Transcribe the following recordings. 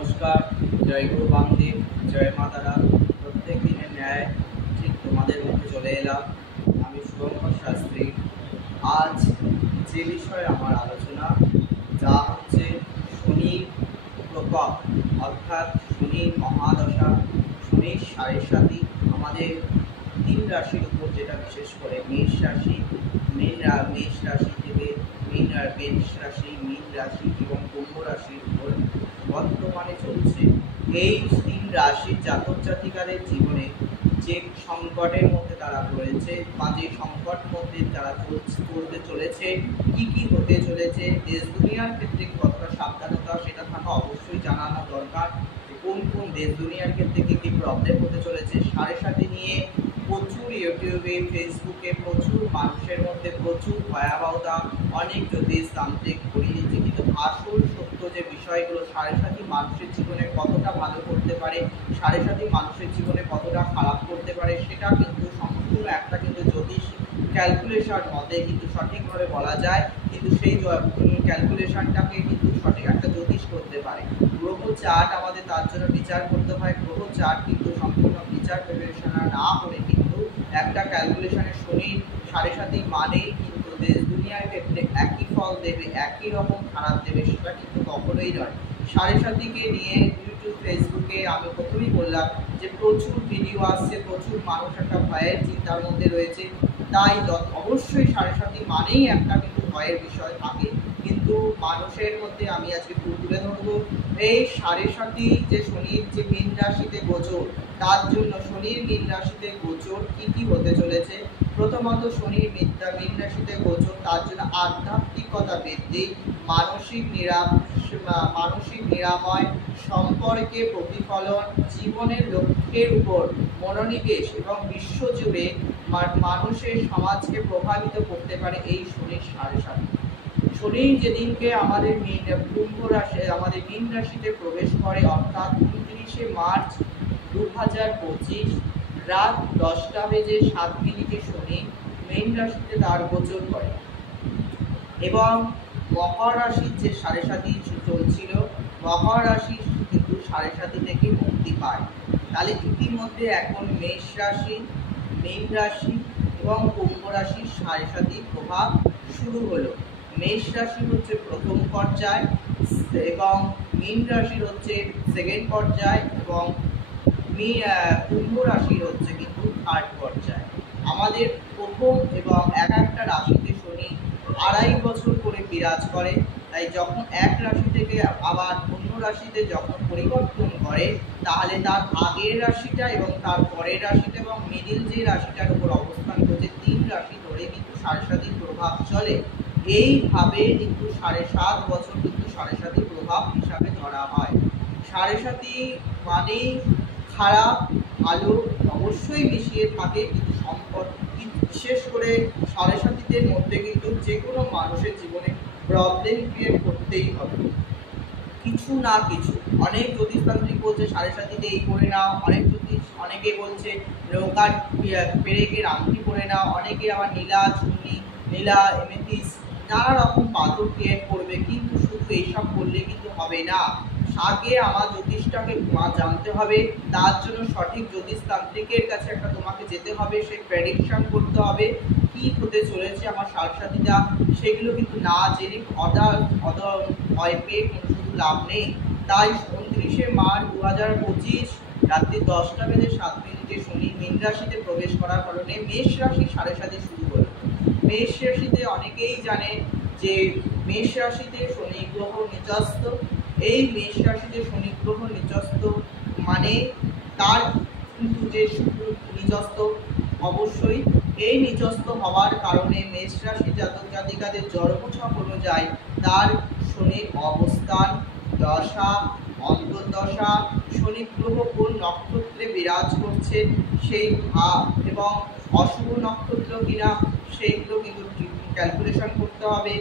নমস্কার, জয় গুরু বামদেব, জয় মা তারা। প্রত্যেক দিনের ন্যায় ঠিক তোমাদের মধ্যে চলে এলাম। আমি শুভঙ্কর শাস্ত্রী। আজ যে বিষয়ে আমার আলোচনা, যা হচ্ছে শনির প্রকোপ, অর্থাৎ শনির মহাদশা, শনির সাড়ে সাতি আমাদের তিন রাশির উপর, যেটা বিশেষ করে মেষ রাশি, মেষ রাশি থেকে মেষ রাশি, মীন রাশি এবং কুম্ভ রাশির উপর বর্তমানে চলছে। এই তিন রাশির জাতক জাতিকাদের জীবনে যে সংকটের মধ্যে তারা রয়েছে বা যে সংকট মধ্যে তারা চলতে চলেছে, কি কি হতে চলেছে, দেশ দুনিয়ার ক্ষেত্রে কতটা সাবধানতা সেটা থাকা অবশ্যই জানানো দরকার। কোন কোন দেশ দুনিয়ার ক্ষেত্রে কি কি প্রবলেম হতে চলেছে, সাড়ে সাথে নিয়ে প্রচুর ইউটিউবে, ফেসবুকে প্রচুর মানুষের মধ্যে প্রচুর ভয়াবহতা, অনেক জ্যোতিষ তান্ত্রিক করিয়ে দিচ্ছে, কিন্তু আসল সত্য যে বিষয়গুলো, সাড়ে সাথী মানুষের জীবনে কতটা ভালো করতে পারে, সাড়ে সাথী মানুষের জীবনে কতটা খারাপ করতে পারে, সেটা কিন্তু সম্পূর্ণ একটা কিন্তু জ্যোতিষ ক্যালকুলেশন মতে কিন্তু সঠিকভাবে বলা যায়। কিন্তু সেই ক্যালকুলেশনটাকে কিন্তু সঠিক একটা জ্যোতিষ করতে পারে। গ্রহ চার্ট আমাদের তার জন্য বিচার করতে হয়। গ্রহ চার্ট কিন্তু সম্পূর্ণ বিচার বিবেচনা না করে কিন্তু একটা ক্যালকুলেশনের শনির সাড়ে সাথী মানেই কিন্তু দেশ দুনিয়ার ক্ষেত্রে একই ফল দেবে, একই রকম খারাপ দেবে, সেটা কিন্তু কখনোই নয়। সাড়ে সাথীকে নিয়ে ইউটিউব, ফেসবুকে আমি প্রথমেই বললাম যে প্রচুর ভিডিও আসছে, প্রচুর মানুষ একটা ভয়ের চিন্তার মধ্যে রয়েছে। তাই অবশ্যই সাড়ে সাথী মানেই একটা কিন্তু ভয়ের বিষয় থাকে, কিন্তু মানুষের মধ্যে আমি আজকে তুলে ধরবো এই সাড়ে সাথী যে শনির যে মীন রাশিতে গোচর, তার জন্য শনির মীন রাশিতে গোচর কি কি হতে চলেছে। প্রথমত শনির মীন রাশিতে গোচর, তার জন্য আধ্যাত্মিকতা বৃদ্ধি, মানসিক নিরাময়, সম্পর্কে প্রতিফলন, জীবনের লক্ষ্যের উপর মনোনিবেশ এবং বিশ্বজুড়ে মানুষের সমাজকে প্রভাবিত করতে পারে এই শনির সাড়ে সাথী। শনি যেদিনকে আমাদের কুম্ভ রাশি, আমাদের মীন রাশিতে প্রবেশ করে, অর্থাৎ 29শে মার্চ 2025 রাত 10:07 শনি মীন রাশিতে তার গোচর করে এবং মকর রাশির যে সাড়ে সাথী চলছিল, মকর রাশি কিন্তু সাড়ে সাথী থেকে মুক্তি পায়। তাহলে ইতিমধ্যে এখন মেষ রাশি, মীন রাশি এবং কুম্ভ রাশির সাড়ে সাথী প্রভাব শুরু হলো। মেষ রাশি হচ্ছে প্রথম পর্যায় এবং মীন রাশির হচ্ছে সেকেন্ড পর্যায় এবং কুম্ভ রাশির হচ্ছে কিন্তু থার্ড পর্যায়। আমাদের প্রথম এবং একটা রাশিতে শনি 2.5 বছর করে বিরাজ করে। তাই যখন এক রাশি থেকে আবার অন্য রাশিতে যখন পরিবর্তন করে, তাহলে তার আগের রাশিটা এবং তার পরের রাশিটা এবং মিডিল যে রাশিটার উপর অবস্থান করছে, 3 রাশি ধরে কিন্তু সাড়ে সাথীর প্রভাব চলে। এইভাবে কিন্তু 7.5 বছর কিন্তু সাড়ে সাথী প্রভাব হিসাবে ধরা হয়। সাড়ে সাথী মানেই খারাপ ভালো অবশ্যই মিশিয়ে থাকে, কিন্তু সম্পর্ক বিশেষ করে সাড়ে সাথীদের মধ্যে কিন্তু যে কোনো মানুষের জীবনে প্রবলেম ক্রিয়েট করতেই হবে কিছু না কিছু। অনেক জ্যোতিষতান্ত্রিক বলছে সাড়ে সাথীতে এই করে নাও, অনেকে বলছে নৌকার পেরেকের আংটি করে নাও, অনেকে আবার নীলা চুন্নি, নীলা এমেথিস, নানা রকম পাথর ক্রিয়েট করবে, কিন্তু শুধু এইসব করলে কিন্তু হবে না। আগে আমার জ্যোতিষটাকে জানতে হবে, তার জন্য সঠিক জ্যোতিষতান্ত্রিকের কাছে একটা তোমাকে যেতে হবে, সে প্রেডিকশন করতে হবে কি হতে চলেছে আমার সাড়ে সাথীটা। সেগুলো কিন্তু না জেনে ভয় পেয়ে কোনো শুধু লাভ নেই। তাই 29শে মার্চ 2025 রাত্রি 10:07 শনি মীন রাশিতে প্রবেশ করার কারণে মেষ রাশি সাড়ে সাথী শুরু হলো। মেষ রাশিতে অনেকেই জানে যে মেষ রাশিতে শনি গ্রহ নিচস্থ। এই মেষ রাশিতে শনি গ্রহ নিচস্থ মানে তার কিন্তু যে শুক্র নিচস্থ, অবশ্যই এই নিচস্থ হওয়ার কারণে মেষ রাশি জাতক জাতিকাদের জন্মছক অনুযায়ী তার শনির অবস্থান, দশা, অন্তর্দশা, শনি গ্রহ কোন নক্ষত্রে বিরাজ করছে সেই ভাব এবং অশুভ নক্ষত্র কিনা সেইগুলো কিন্তু ক্যালকুলেশন করতে হবে,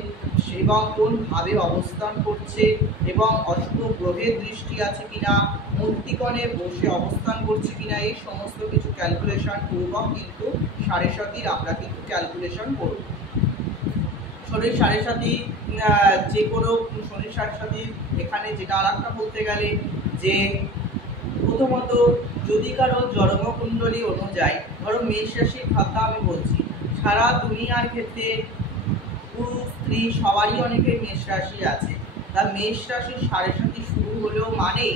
এবং কোন ভাবে অবস্থান করছে এবং অশুভ গ্রহের দৃষ্টি আছে কিনা, মূর্তিকণে বসে অবস্থান করছে কিনা, এই সমস্ত কিছু ক্যালকুলেশন পূর্বক কিন্তু সাড়ে সাথীর আমরা কিন্তু ক্যালকুলেশন করব। শনির সাড়ে সাথী যে কোনো শনির সাড়ে সাথী এখানে যেটা আর একটা বলতে গেলে যে প্রথমত যদি কারো জন্মকুণ্ডলী অনুযায়ী, ধরো মেষ রাশির কথা আমি বলছি, সারা দুনিয়ার ক্ষেত্রে পুরুষ স্ত্রী সবারই অনেকের মেষ রাশি আছে। তা মেষ রাশির 7.5 শুরু হলেও মানে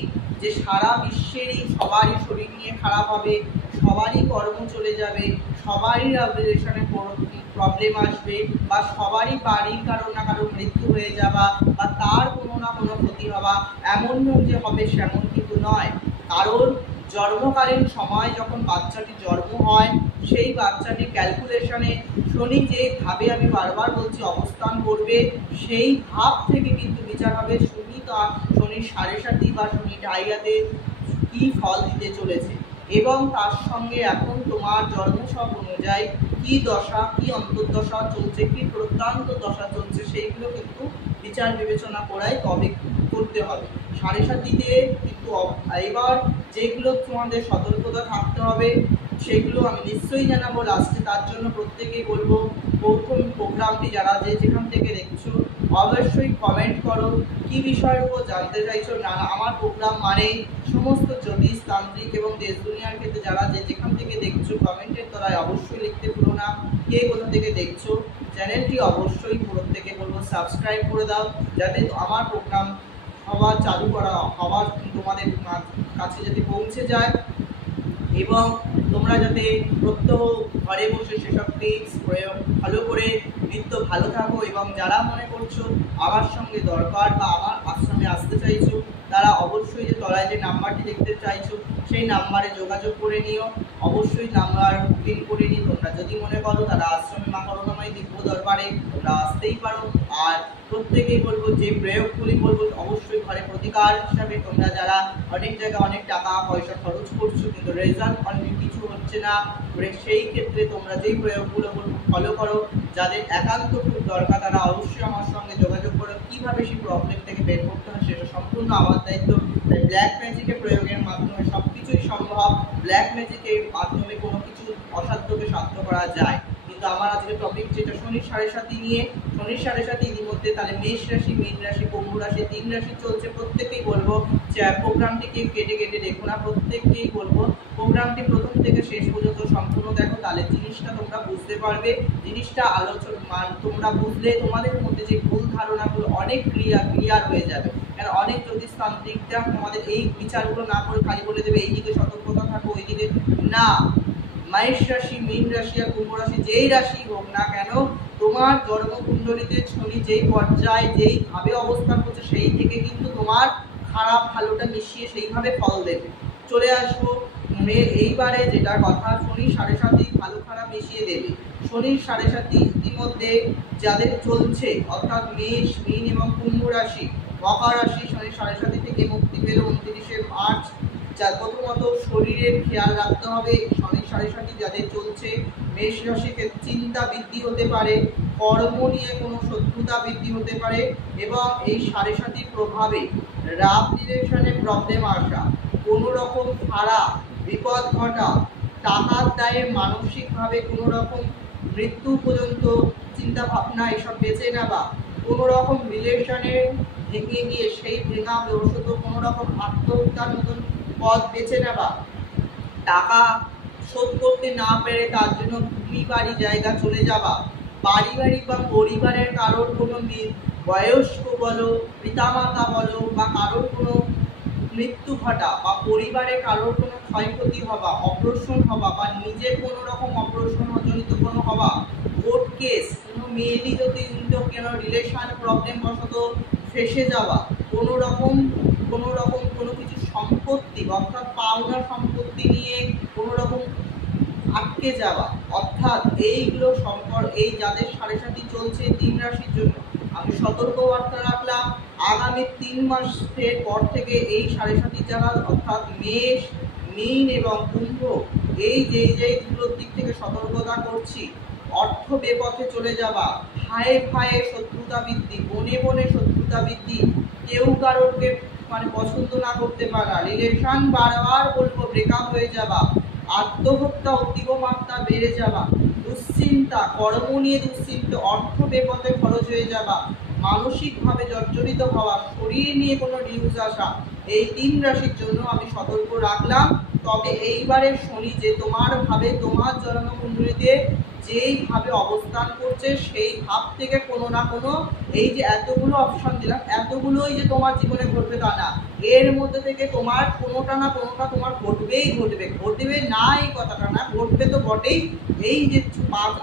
যে সারা বিশ্বেরই সবারই শরীর নিয়ে খারাপ হবে, সবারই কর্ম চলে যাবে, সবারই রিলেশনে প্রবলেম আসবে, বা সবারই বাড়ির কারো না কারো মৃত্যু হয়ে যাওয়া, বা তার কোনো না কোনো ক্ষতি হওয়া, এমন যে হবে সেমন কিন্তু নয়। কারণ জন্মকালীন সময় যখন বাচ্চাটি জন্ম হয়, সেই বাচ্চাটি ক্যালকুলেশনে শনি যে ভাবে, আমি বারবার বলছি, অবস্থান করবে, সেই ভাব থেকে কিন্তু বিচার হবে শনি তার শনির 7.5 বা শনি ডাইয়াতে কি ফল দিতে চলেছে, এবং তার সঙ্গে এখন তোমার জন্মছক অনুযায়ী কি দশা, কি অন্তর্দশা চলছে, কি প্রত্যন্ত দশা চলছে, সেইগুলো কিন্তু বিচার বিবেচনা করাই তবে করতে হবে। 7.5 দিতে কিন্তু এবার যেগুলো তোমাদের সতর্কতা থাকতে হবে সেগুলো আমি নিশ্চয়ই জানাবো লাস্টে। তার জন্য প্রত্যেকেই বলবো, প্রথম প্রোগ্রামটি যারা যেখান থেকে দেখছো অবশ্যই কমেন্ট করো কি বিষয়ের উপর জানতে চাইছো। না, আমার প্রোগ্রাম মানে সমস্ত জ্যোতিষ, তান্ত্রিক এবং দেশ দুনিয়ার ক্ষেত্রে যারা যেখান থেকে দেখছো কমেন্টের তলায় অবশ্যই লিখতে ভুলো না কে কোথা থেকে দেখছো। চ্যানেলটি অবশ্যই প্রত্যেকে বলবো সাবস্ক্রাইব করে দাও, যাতে আমার প্রোগ্রাম হওয়ার চালু করা হওয়ার তোমাদের কাছে যাতে পৌঁছে যায়, এবং তোমরা যাতে প্রত্যহ ঘরে বসে সেসব টিপস প্রয়োগ ভালো করে নিত্য ভালো থাকো। এবং যারা মনে করছো আমার সঙ্গে দরকার বা আমার আশ্রমে আসতে চাইছো, তারা অবশ্যই যে তলায় যে নাম্বারটি দেখতে চাইছো সেই নাম্বারে যোগাযোগ করে নিও। অবশ্যই নাম্বার বুকিং করে নিও। তোমরা যদি মনে করো তারা আশ্রমে মা করুণাময়ী দিব্য দরবারে তোমরা আসতেই পারো। আর প্রত্যেকেই বলবো যে প্রয়োগগুলি বলবো অবশ্যই ঘরে প্রতিকার হিসাবে, তোমরা যারা অনেক জায়গায় অনেক টাকা পয়সা খরচ করছো কিন্তু রেজাল্ট অনেক কিছু হচ্ছে না, সেই ক্ষেত্রে তোমরা যেই প্রয়োগগুলো ফলো করো, যাদের একান্ত খুব দরকার তারা অবশ্যই আমার সঙ্গে যোগাযোগ করো। কীভাবে সেই প্রবলেম থেকে বের করতে হয় সেটা সম্পূর্ণ আমার দায়িত্ব। ব্ল্যাক ম্যাজিকের প্রয়োগের মাধ্যমে সব কিছুই সম্ভব। ব্ল্যাক ম্যাজিকের মাধ্যমে কোনো কিছু অসাধ্যকে সাধ্য করা যায়। কিন্তু আমার আজকে টপিক যেটা শনির 7.5 নিয়ে, শনির 7.5 ইতিমধ্যে তাহলে মেষ রাশি, মীন রাশি, কুম্ভ রাশি 3 রাশি চলছে। প্রত্যেকেই বলবো প্রোগ্রামটিকে কেটে কেটে দেখো না, প্রত্যেককেই বলবো প্রোগ্রামটি প্রথম থেকে শেষ পর্যন্ত সম্পূর্ণ দেখো, তাহলে জিনিসটা তোমরা বুঝতে পারবে। জিনিসটা আলোচনা তোমরা বুঝলে তোমাদের মধ্যে যে ভুল ধারণাগুলো অনেক ক্লিয়ার হয়ে যাবে। কারণ অনেক জ্যোতিষতান্ত্রিকরা তোমাদের এই বিচারগুলো না করে খালি বলে দেবে এইদিকে সতর্কতা থাকো, ওইদিকে না। মেষ রাশি, মীন রাশি আর কুম্ভ রাশি যেই রাশি হোক না কেন, তোমার জন্মকুণ্ডলীতে শনি যেই পর্যায়ে যেই ভাবে অবস্থান করছে সেই থেকে কিন্তু তোমার খারাপ ভালোটা মিশিয়ে সেইভাবে ফল দেবে। চলে আসবো এইবারে যেটা কথা, শনির 7.5 ভালো খারাপ মিশিয়ে দেবে। শনির 7.5 ইতিমধ্যে যাদের চলছে, অর্থাৎ মেষ, মীন এবং কুম্ভ রাশি, মকর রাশি শনির 7.5 থেকে মুক্তি পেল 29শে মার্চ। যার প্রথমত শরীরের খেয়াল রাখতে হবে। শনির 7.5 যাদের চলছে, মেষ রাশিকে চিন্তা বৃদ্ধি হতে পারে, কর্ম নিয়ে কোনো শত্রুতা বৃদ্ধি হতে পারে, এবং এই 7.5 প্রভাবে রাব রিলেশনে প্রবলেম আসা, কোনো রকম খারাপ বিপদ ঘটা, টাকার দায়ে মানসিকভাবে কোনো রকম মৃত্যু পর্যন্ত চিন্তা ভাবনা এসব বেঁচে নেওয়া, কোনো রকম রিলেশনে ভেঙে গিয়ে সেই ভেঙা বশত কোনো রকম আত্মহত্যার মতন পথ বেছে নেওয়া, টাকা শোধ করতে না পেরে তার জন্য ভূমি বাড়ি জায়গা চলে যাওয়া, পারিবারিক বা পরিবারের কারোর কোনো বয়স্ক বলো, পিতামাতা বলো, বা কারোর কোনো মৃত্যু ঘটা, বা পরিবারে কারোর কোনো ক্ষয়ক্ষতি হওয়া, অপারেশন হওয়া, বা নিজের কোনো রকম অপারেশন জনিত কোনো হওয়া, কোর্ট কেস, কোনো মেয়েলি যদি কোনো রিলেশন প্রবলেম বশত ফেসে যাওয়া, কোনো রকম কোনো কিছু সম্পত্তি অর্থাৎ পাওনা সম্পত্তি নিয়ে কোনো রকম আটকে যাওয়া, অর্থাৎ এইগুলো এই যাদের 7.5 চলছে 3 রাশির জন্য আমি সতর্ক বার্তা রাখলাম। আগামী 3 মাসের পর থেকে এই 7.5 যারা অর্থাৎ মেষ, মীন এবং কুম্ভ, এই যেগুলোর দিক থেকে সতর্কতা করছি, অর্থ বেপথে চলে যাওয়া, ভাইয়ে ভাইয়ে শত্রুতা বৃদ্ধি, বনে বনে শত্রুতা বৃদ্ধি, কেউ কারোরকে পছন্দ না করতে পারা, রিলেশন বারবার বলবো ব্রেকআপ হয়ে যাওয়া, আত্মহত্যা অতিমাত্রা বেড়ে যাওয়া, দুশ্চিন্তা, কর্ম নিয়ে দুশ্চিন্তা, অর্থ বেপথে খরচ হয়ে যাওয়া, মানসিকভাবে জর্জরিত হওয়া, শরীর নিয়ে কোনো নিউজ আসা, এই 3 রাশির জন্য আমি সতর্ক রাখলাম। তবে এইবারের শনি যে তোমার জন্মকুণ্ডলীতে যেইভাবে অবস্থান করছে সেই ভাব থেকে কোনো না কোনো, এই যে এতগুলো অপশন দিলাম এতগুলোই যে তোমার জীবনে ঘটবে তা না, এর মধ্যে থেকে তোমার কোনোটা না কোনোটা তোমার ঘটবে না, এই কথাটা না, ঘটবে তো বটেই। এই যে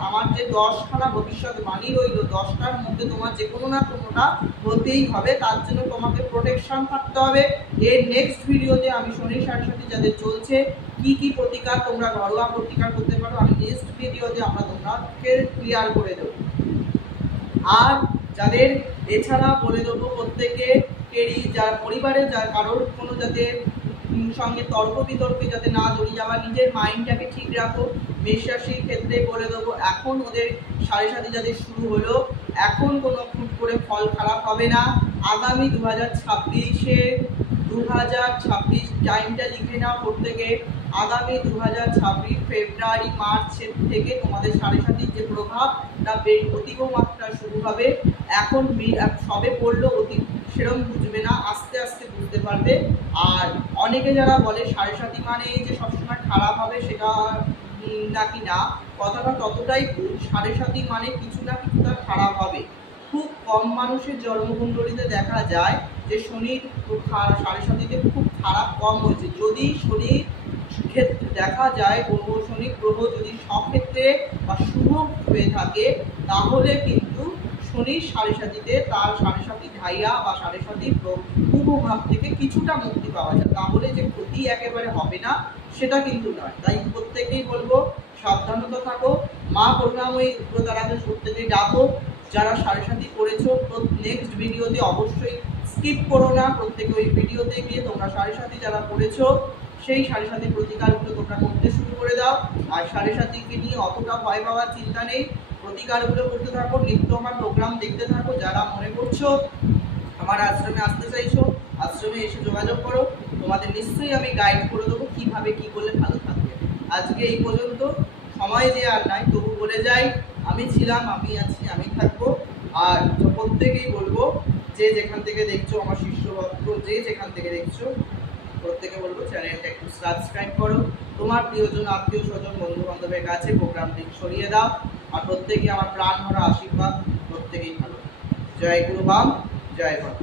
আমার যে 10খানা ভবিষ্যৎবাণী রইল, 10টার মধ্যে তোমার যে কোনো না কোনোটা হতেই হবে। তার জন্য তোমাকে প্রোটেকশন থাকতে হবে। এর নেক্সট ভিডিওতে আমি শনির সাড়ে যাদের চলছে কি প্রতিকার তোমরা ঘরোয়া প্রতিকার করতে পারো, আমি নেক্সট ভিডিওতে আমরা তোমাকে ক্লিয়ার করে দেবো। আর যাদের এছাড়া বলে দেবো প্রত্যেকে যার পরিবারে যার কারোর কোনো যাতে সঙ্গে তর্ক বিতর্কে যাতে না জড়িয়ে যাওয়া, নিজের মাইন্ডটাকে ঠিক রাখো। মেষ রাশির ক্ষেত্রে বলে দেবো এখন ওদের সাড়ে যাদের শুরু হলো, এখন কোনো খুব করে ফল খারাপ হবে না। আগামী 2026 টাইমটা লিখে নাও প্রত্যেকে। আগামী 2026 ফেব্রুয়ারি মার্চের থেকে তোমাদের সাড়ে যে প্রভাবটা অতীব মাত্রা শুরু হবে। এখন সবে পড়লো সেরকম বুঝবে না, আস্তে আস্তে বুঝতে পারবে। আর অনেকে যারা বলে সাড়ে মানে যে সবসময় খারাপ হবে সেটা নাকি না, কথাটা ততটাই ভুল। সাড়ে মানে কিছু না কিছুটা খারাপ হবে। খুব কম মানুষের জন্মকুণ্ডলীতে দেখা যায় যে শনির সাড়ে খুব খারাপ কম হয়েছে। যদি শনির ক্ষেত্রে দেখা যায় শনি গ্রহ যদি সব ক্ষেত্রে বা শুভ হয়ে থাকে, তাহলে কিন্তু শনির সাড়ে তার সাড়ে ঢাইয়া বা সাড়ে উপভাব থেকে কিছুটা মুক্তি পাওয়া যায়। তাহলে যে ক্ষতি একেবারে হবে না সেটা কিন্তু নয়। তাই প্রত্যেকেই বলবো সাবধানতা থাকো, মা করুণাময়ী উগ্রতারাকে প্রত্যেকেই ডাকো। যারা সাড়ে করেছো নেক্সট ভিডিওতে অবশ্যই স্কিপ করো না, প্রত্যেকে ওই ভিডিওতে গিয়ে তোমরা সাড়ে যারা করেছো সেই সাড়ে প্রতিকারগুলো তোমরা করতে শুরু করে দাও। আর সাড়ে নিয়ে অতটা ভয় পাওয়ার চিন্তা নেই, প্রতিকারগুলো করতে থাকো, নিত্য আমার প্রোগ্রাম দেখতে থাকো। যারা মনে করছো আমার আশ্রমে আসতে চাইছো, আশ্রমে এসে যোগাযোগ করো, তোমাদের নিশ্চয়ই আমি গাইড করে দেবো কিভাবে কি করলে ভালো থাকবে। আজকে এই পর্যন্ত, সময় যে আর নাই, তবু বলে যাই আমি ছিলাম, আমি আছি, আমি থাকবো। আর প্রত্যেকেই বলবো যে যেখান থেকে দেখছো আমার শিষ্যভক্ত যে যেখান থেকে দেখছো প্রত্যেকে বলবো চ্যানেলটা একটু সাবস্ক্রাইব করো, তোমার প্রিয়জন আত্মীয় স্বজন বন্ধু বান্ধবের কাছে প্রোগ্রামটি ছড়িয়ে দাও। আর প্রত্যেকে আমার প্রাণ ভরা আশীর্বাদ, প্রত্যেকেই ভালো। জয় গুরু বাম, জয় বাম।